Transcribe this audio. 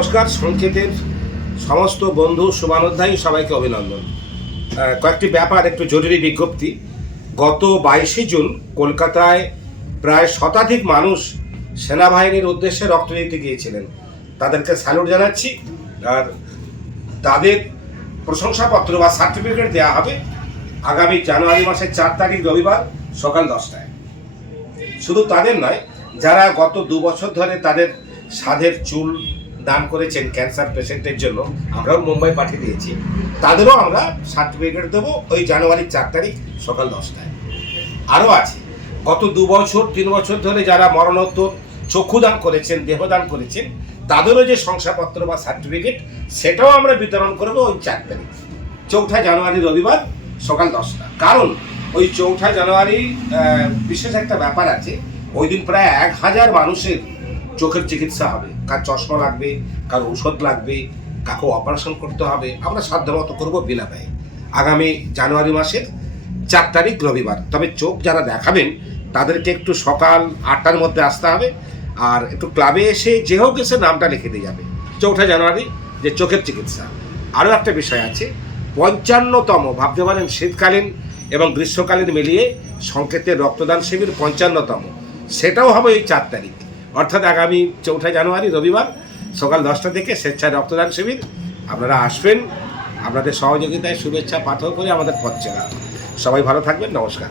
নমস্কার। সংকেতের সমস্ত বন্ধু শুভানুধ্যায়ী সবাইকে অভিনন্দন। কয়েকটি ব্যাপার, একটু জরুরি বিজ্ঞপ্তি। গত 22শে জুন কলকাতায় প্রায় শতাধিক মানুষ সেনাবাহিনীর উদ্দেশ্যে রক্ত দিতে গিয়েছিলেন। তাদেরকে স্যালুট জানাচ্ছি, আর তাদের প্রশংসাপত্র বা সার্টিফিকেট দেওয়া হবে আগামী জানুয়ারি মাসের 4 তারিখ রবিবার সকাল 10টায়। শুধু তাদের নয়, যারা গত 2 বছর ধরে তাদের সাধের চুল দান করেছেন ক্যান্সার পেশেন্টের জন্য, আমরাও মুম্বাই পাঠিয়ে দিয়েছি, তাদেরও আমরা সার্টিফিকেট দেবো ওই জানুয়ারি 4 তারিখ সকাল 10টায়। আরও আছে, গত 2 বছর 3 বছর ধরে যারা মরণোত্তর চক্ষুদান করেছেন, দেহদান করেছেন, তাদেরও যে শংসাপত্র বা সার্টিফিকেট, সেটাও আমরা বিতরণ করবো ওই 4 তারিখ 4 জানুয়ারি রবিবার সকাল 10টা। কারণ ওই 4 জানুয়ারি বিশেষ একটা ব্যাপার আছে। ওই দিন প্রায় 1000 মানুষের চোখের চিকিৎসা হবে। কার চশমা লাগবে, কার ঔষধ লাগবে, কাকে অপারেশন করতে হবে, আমরা সাধ্যমতো করবো বিনা ব্যয়ে আগামী জানুয়ারি মাসের 4 তারিখ রবিবার। তবে চোখ যারা দেখাবেন তাদেরকে একটু সকাল 8টার মধ্যে আসতে হবে, আর একটু ক্লাবে এসে যে হোক এসে নামটা লিখে দিয়ে যাবে 4 জানুয়ারি, যে চোখের চিকিৎসা। আরও একটা বিষয় আছে, 55তম, ভাবতে পারেন শীতকালীন এবং গ্রীষ্মকালীন মিলিয়ে সংকেতের রক্তদান শিবির 55তম, সেটাও হবে ওই 4 তারিখ, অর্থাৎ আগামী 4 জানুয়ারি রবিবার সকাল 10টা থেকে স্বেচ্ছায় রক্তদান শিবির। আপনারা আসবেন, আপনাদের সহযোগিতায় শুভেচ্ছা পাঠক করে আমাদের পথ চেনা। সবাই ভালো থাকবেন, নমস্কার।